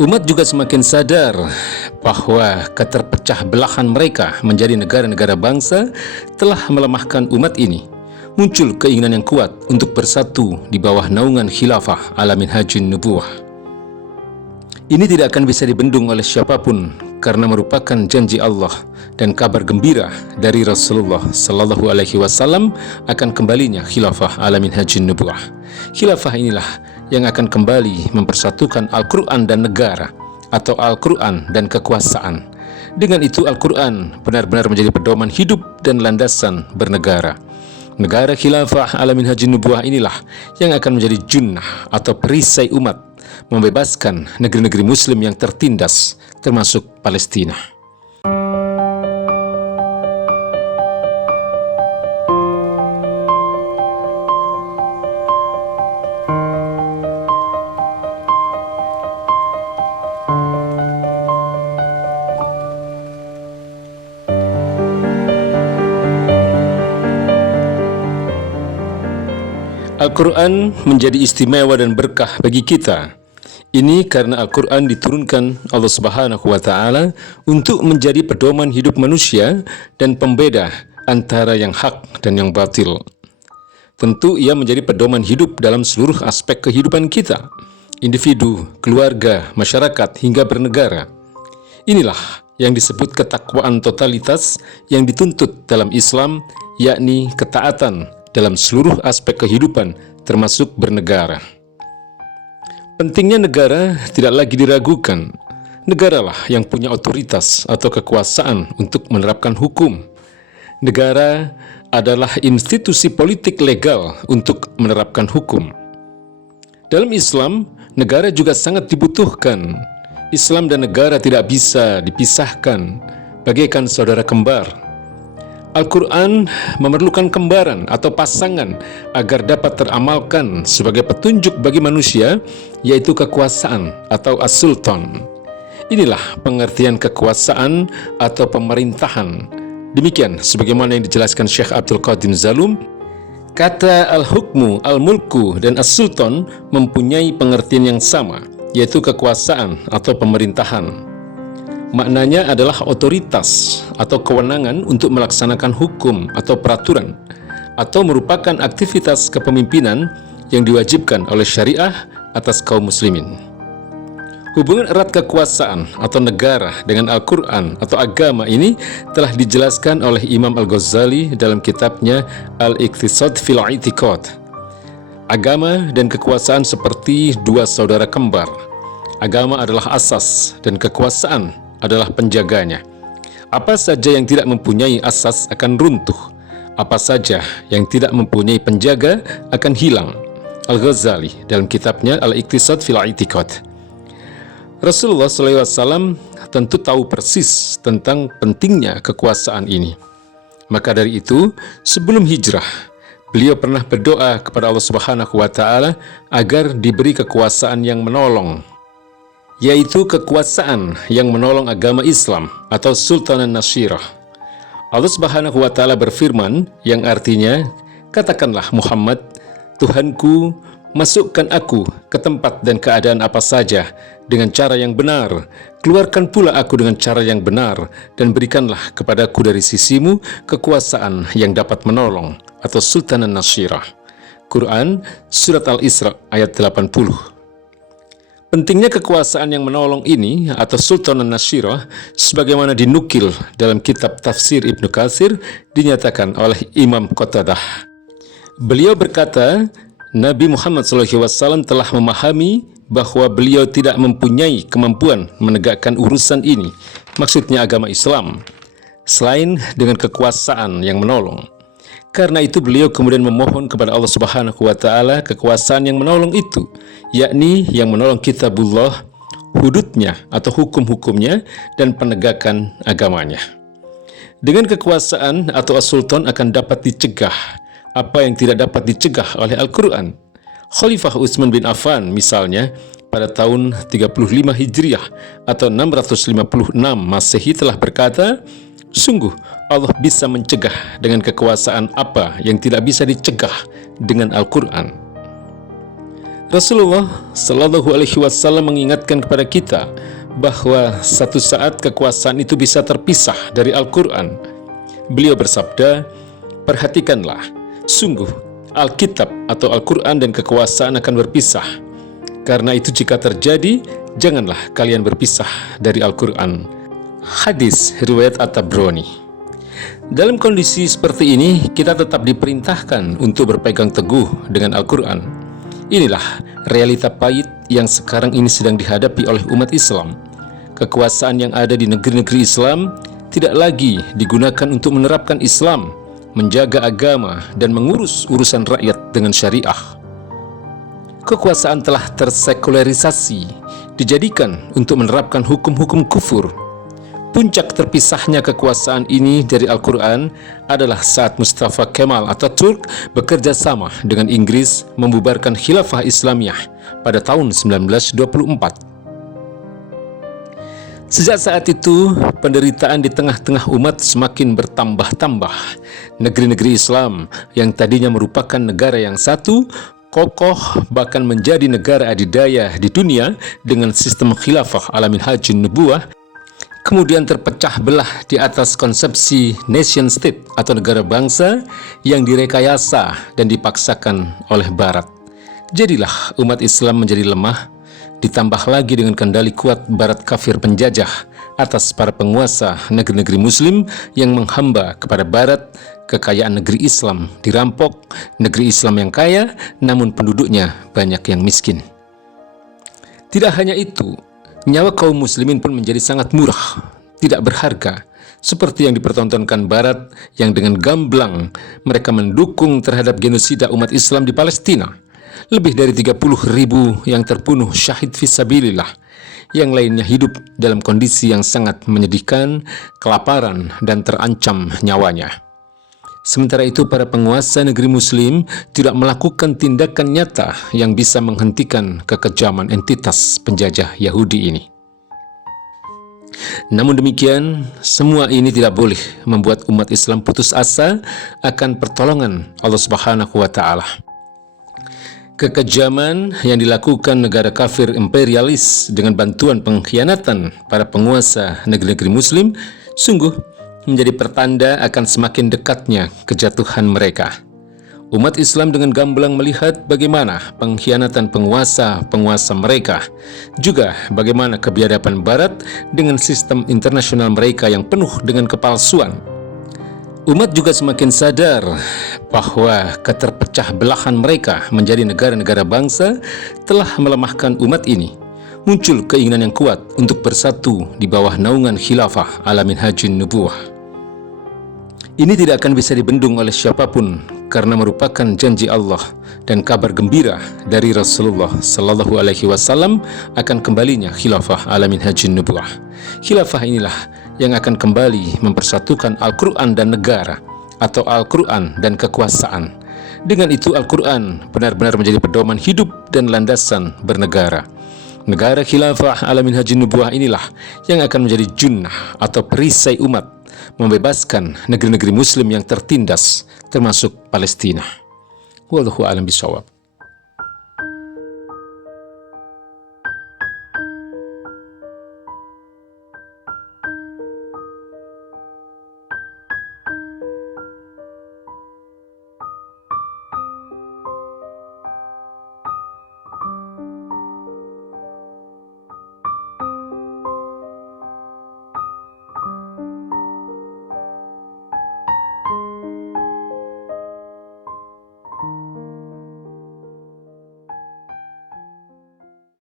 Umat juga semakin sadar bahwa keterpecah belahan mereka menjadi negara-negara bangsa telah melemahkan umat ini. Muncul keinginan yang kuat untuk bersatu di bawah naungan khilafah ala minhajin nubuwah. Ini tidak akan bisa dibendung oleh siapapun karena merupakan janji Allah dan kabar gembira dari Rasulullah Sallallahu Alaihi Wasallam akan kembalinya khilafah ala minhajin nubuwah. Khilafah inilah yang akan kembali mempersatukan Al-Quran dan negara, atau Al-Quran dan kekuasaan. Dengan itu Al-Quran benar-benar menjadi pedoman hidup dan landasan bernegara. Negara khilafah ala minhajin nubuwah inilah yang akan menjadi junnah atau perisai umat, membebaskan negeri-negeri muslim yang tertindas, termasuk Palestina. Al-Quran menjadi istimewa dan berkah bagi kita. Ini karena Al-Quran diturunkan Allah Subhanahu wa Ta'ala untuk menjadi pedoman hidup manusia dan pembeda antara yang hak dan yang batil. Tentu ia menjadi pedoman hidup dalam seluruh aspek kehidupan kita, individu, keluarga, masyarakat, hingga bernegara. Inilah yang disebut ketakwaan totalitas yang dituntut dalam Islam, yakni ketaatan dalam seluruh aspek kehidupan, termasuk bernegara. Pentingnya negara tidak lagi diragukan. Negaralah yang punya otoritas atau kekuasaan untuk menerapkan hukum. Negara adalah institusi politik legal untuk menerapkan hukum. Dalam Islam, negara juga sangat dibutuhkan. Islam dan negara tidak bisa dipisahkan, bagaikan saudara kembar. Al-Quran memerlukan kembaran atau pasangan agar dapat teramalkan sebagai petunjuk bagi manusia, yaitu kekuasaan atau as-sultan. Inilah pengertian kekuasaan atau pemerintahan. Demikian sebagaimana yang dijelaskan Syekh Abdul Qadir Zalum. Kata al-hukmu, al-mulku, dan as-sultan mempunyai pengertian yang sama, yaitu kekuasaan atau pemerintahan. Maknanya adalah otoritas atau kewenangan untuk melaksanakan hukum atau peraturan, atau merupakan aktivitas kepemimpinan yang diwajibkan oleh syariah atas kaum muslimin. Hubungan erat kekuasaan atau negara dengan Al-Quran atau agama ini telah dijelaskan oleh Imam Al-Ghazali dalam kitabnya Al-Iqtisad fil I'tiqad. Agama dan kekuasaan seperti dua saudara kembar. Agama adalah asas dan kekuasaan adalah penjaganya. Apa saja yang tidak mempunyai asas akan runtuh. Apa saja yang tidak mempunyai penjaga akan hilang. Al-Ghazali dalam kitabnya Al-Iqtisad fil I'tiqad. Rasulullah SAW tentu tahu persis tentang pentingnya kekuasaan ini. Maka dari itu, sebelum hijrah, beliau pernah berdoa kepada Allah Subhanahu wa Ta'ala agar diberi kekuasaan yang menolong, yaitu kekuasaan yang menolong agama Islam atau Sultanan Nasirah. Allah Subhanahu wa Ta'ala berfirman yang artinya, katakanlah Muhammad, Tuhanku, masukkan aku ke tempat dan keadaan apa saja dengan cara yang benar, keluarkan pula aku dengan cara yang benar, dan berikanlah kepadaku dari sisimu kekuasaan yang dapat menolong atau Sultanan Nasirah. Quran Surat Al-Isra ayat 80. Pentingnya kekuasaan yang menolong ini atau Sultanan Nasirah sebagaimana dinukil dalam kitab tafsir Ibnu Katsir dinyatakan oleh Imam Qatadah. Beliau berkata, Nabi Muhammad SAW telah memahami bahwa beliau tidak mempunyai kemampuan menegakkan urusan ini, maksudnya agama Islam, selain dengan kekuasaan yang menolong. Karena itu beliau kemudian memohon kepada Allah Subhanahu wa Ta'ala kekuasaan yang menolong itu, yakni yang menolong kitabullah, hududnya atau hukum-hukumnya, dan penegakan agamanya. Dengan kekuasaan atau as-sultan akan dapat dicegah apa yang tidak dapat dicegah oleh Al-Quran. Khalifah Utsman bin Affan misalnya pada tahun 35 Hijriah atau 656 Masehi telah berkata, sungguh Allah bisa mencegah dengan kekuasaan apa yang tidak bisa dicegah dengan Al-Quran. Rasulullah Shallallahu Alaihi Wasallam mengingatkan kepada kita bahwa satu saat kekuasaan itu bisa terpisah dari Al-Quran. Beliau bersabda, "Perhatikanlah, sungguh Alkitab atau Al-Quran dan kekuasaan akan berpisah. Karena itu jika terjadi, janganlah kalian berpisah dari Al-Quran." Hadis riwayat At-Tabrani. Dalam kondisi seperti ini, kita tetap diperintahkan untuk berpegang teguh dengan Al-Quran. Inilah realita pahit yang sekarang ini sedang dihadapi oleh umat Islam. Kekuasaan yang ada di negeri-negeri Islam tidak lagi digunakan untuk menerapkan Islam, menjaga agama, dan mengurus urusan rakyat dengan syariah. Kekuasaan telah tersekularisasi, dijadikan untuk menerapkan hukum-hukum kufur. Puncak terpisahnya kekuasaan ini dari Al-Quran adalah saat Mustafa Kemal Atatürk bekerja sama dengan Inggris membubarkan Khilafah Islamiyah pada tahun 1924. Sejak saat itu, penderitaan di tengah-tengah umat semakin bertambah-tambah. Negeri-negeri Islam yang tadinya merupakan negara yang satu, kokoh, bahkan menjadi negara adidaya di dunia dengan sistem khilafah ala minhajun nubuwah, kemudian terpecah belah di atas konsepsi nation state atau negara bangsa yang direkayasa dan dipaksakan oleh Barat. Jadilah umat Islam menjadi lemah, ditambah lagi dengan kendali kuat Barat kafir penjajah atas para penguasa negeri-negeri Muslim yang menghamba kepada Barat. Kekayaan negeri Islam dirampok, negeri Islam yang kaya namun penduduknya banyak yang miskin. Tidak hanya itu, nyawa kaum muslimin pun menjadi sangat murah, tidak berharga, seperti yang dipertontonkan Barat yang dengan gamblang mereka mendukung terhadap genosida umat Islam di Palestina. Lebih dari 30.000 yang terbunuh syahid fisabilillah, yang lainnya hidup dalam kondisi yang sangat menyedihkan, kelaparan, dan terancam nyawanya. Sementara itu, para penguasa negeri Muslim tidak melakukan tindakan nyata yang bisa menghentikan kekejaman entitas penjajah Yahudi ini. Namun demikian, semua ini tidak boleh membuat umat Islam putus asa akan pertolongan Allah Subhanahu wa Ta'ala. Kekejaman yang dilakukan negara kafir imperialis dengan bantuan pengkhianatan para penguasa negeri-negeri Muslim sungguh menjadi pertanda akan semakin dekatnya kejatuhan mereka. Umat Islam dengan gamblang melihat bagaimana pengkhianatan penguasa-penguasa mereka, juga bagaimana kebiadaban Barat dengan sistem internasional mereka yang penuh dengan kepalsuan. Umat juga semakin sadar bahwa keterpecah belahan mereka menjadi negara-negara bangsa telah melemahkan umat ini. Muncul keinginan yang kuat untuk bersatu di bawah naungan khilafah ala minhajun nubuwah. Ini tidak akan bisa dibendung oleh siapapun karena merupakan janji Allah dan kabar gembira dari Rasulullah Sallallahu Alaihi Wasallam akan kembalinya khilafah ala minhajun nubuwah. Khilafah inilah yang akan kembali mempersatukan Al-Quran dan negara, atau Al-Quran dan kekuasaan. Dengan itu Al-Quran benar-benar menjadi pedoman hidup dan landasan bernegara. Negara khilafah ala minhajun nubuwah inilah yang akan menjadi junnah atau perisai umat, membebaskan negeri-negeri Muslim yang tertindas, termasuk Palestina. Wallahu a'lam bishawab.